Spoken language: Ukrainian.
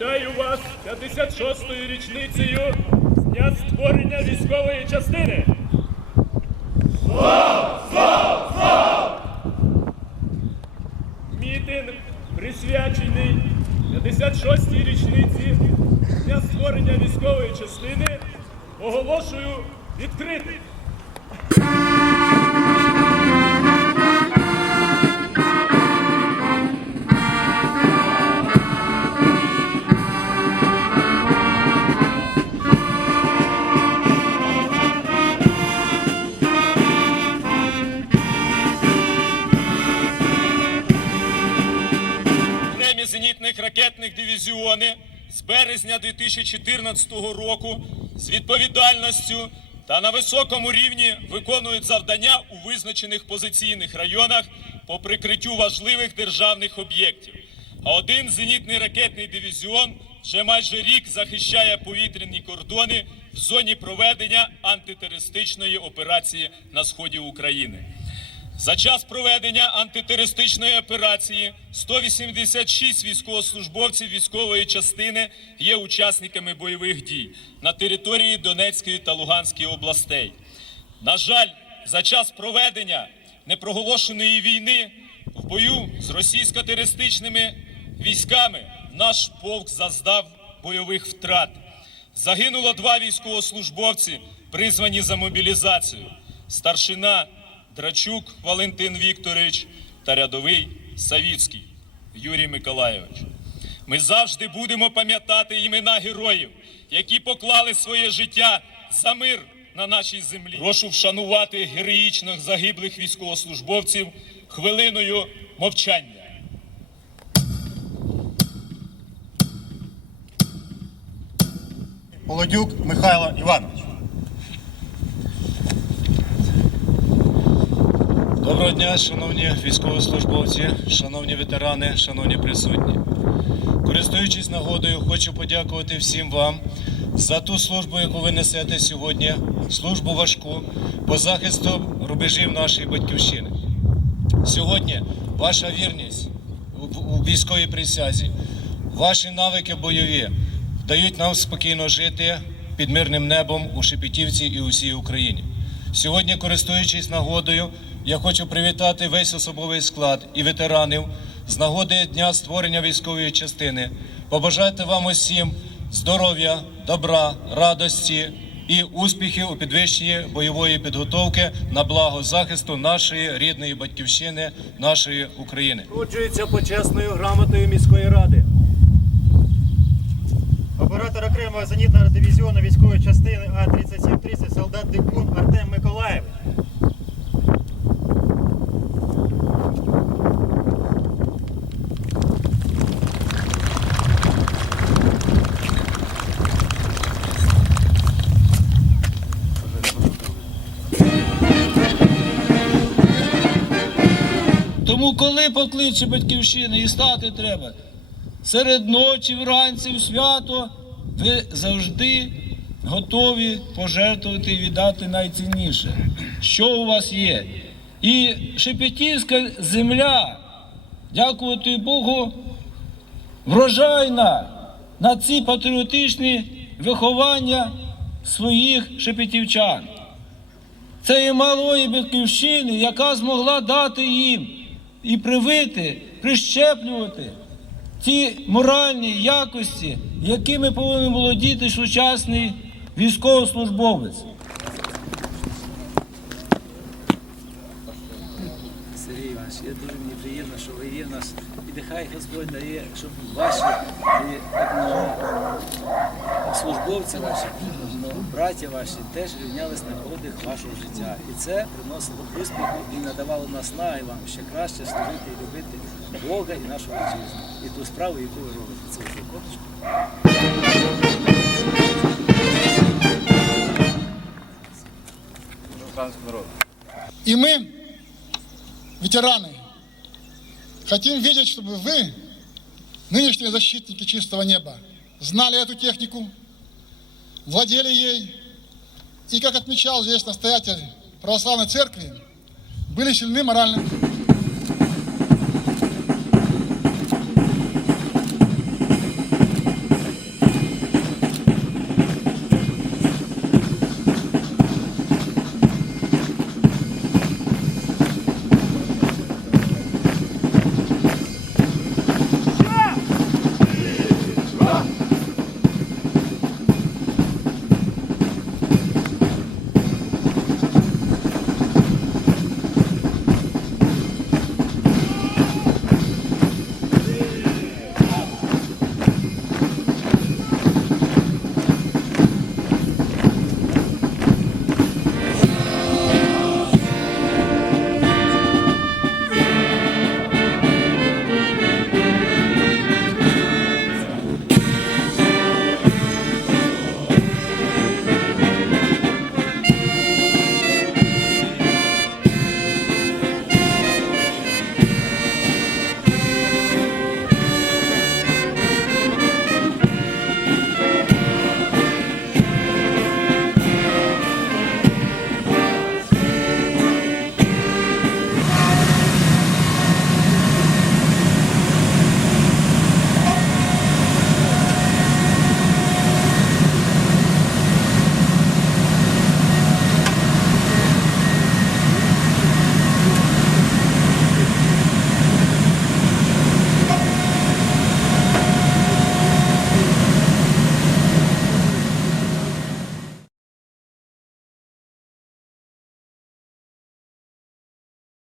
Вітаю вас 56-ю річницею з дня створення військової частини. Мітинг присвячений 56-й річниці дня створення військової частини. Оголошую відкритим. Ракетних дивізіони з березня 2014 року з відповідальністю та на високому рівні виконують завдання у визначених позиційних районах по прикриттю важливих державних об'єктів. А один зенітний ракетний дивізіон вже майже рік захищає повітряні кордони в зоні проведення антитерористичної операції на сході України. За час проведення антитерористичної операції 186 військовослужбовців військової частини є учасниками бойових дій на території Донецької та Луганської областей. На жаль, за час проведення непроголошеної війни в бою з російсько-терористичними військами наш полк зазнав бойових втрат. Загинуло два військовослужбовці, призвані за мобілізацію. Старшина Драчук Валентин Вікторович та рядовий Савіцький Юрій Миколайович. Ми завжди будемо пам'ятати імена героїв, які поклали своє життя за мир на нашій землі. Прошу вшанувати героїчно загиблих військовослужбовців хвилиною мовчання. Полодюк Михайло Іванович. Доброго дня, шановні військовослужбовці, шановні ветерани, шановні присутні. Користуючись нагодою, хочу подякувати всім вам за ту службу, яку ви несете сьогодні, службу важку по захисту рубежів нашої батьківщини. Сьогодні ваша вірність у- військовій присязі, ваші навики бойові дають нам спокійно жити під мирним небом у Шепетівці і усій Україні. Сьогодні, користуючись нагодою, я хочу привітати весь особовий склад і ветеранів з нагоди дня створення військової частини, побажати вам усім здоров'я, добра, радості і успіхів у підвищенні бойової підготовки на благо захисту нашої рідної батьківщини, нашої України. Нагороджується почесною грамотою міської ради. Оператор окремого зенітного дивізіону військової частини А-3730 солдат Дикун Артем Миколаєв. Тому коли покличе батьківщина і стати треба серед ночі, вранці, в свято, ви завжди готові пожертвувати і віддати найцінніше, що у вас є. І Шепетівська земля, дякувати Богу, врожайна на ці патріотичні виховання своїх шепетівчан. Це є малої батьківщини, яка змогла дати їм і привити, прищеплювати ті моральні якості, якими повинен володіти сучасний військовослужбовець. Сергій я дуже мені приємно, що ви є в нас. І нехай Господь дає, щоб ваші і, службовці ваші, ну, браття ваші теж рівнялись на подих вашого життя. І це приносило успіху і надавало наснаги вам ще краще служити і любити Бога і нашу вітчизну. І ту справу, яку ви робите. Це вже копочку. И мы, ветераны, хотим видеть, чтобы вы, нынешние защитники чистого неба, знали эту технику, владели ей, и, как отмечал здесь настоятель православной церкви, были сильны морально.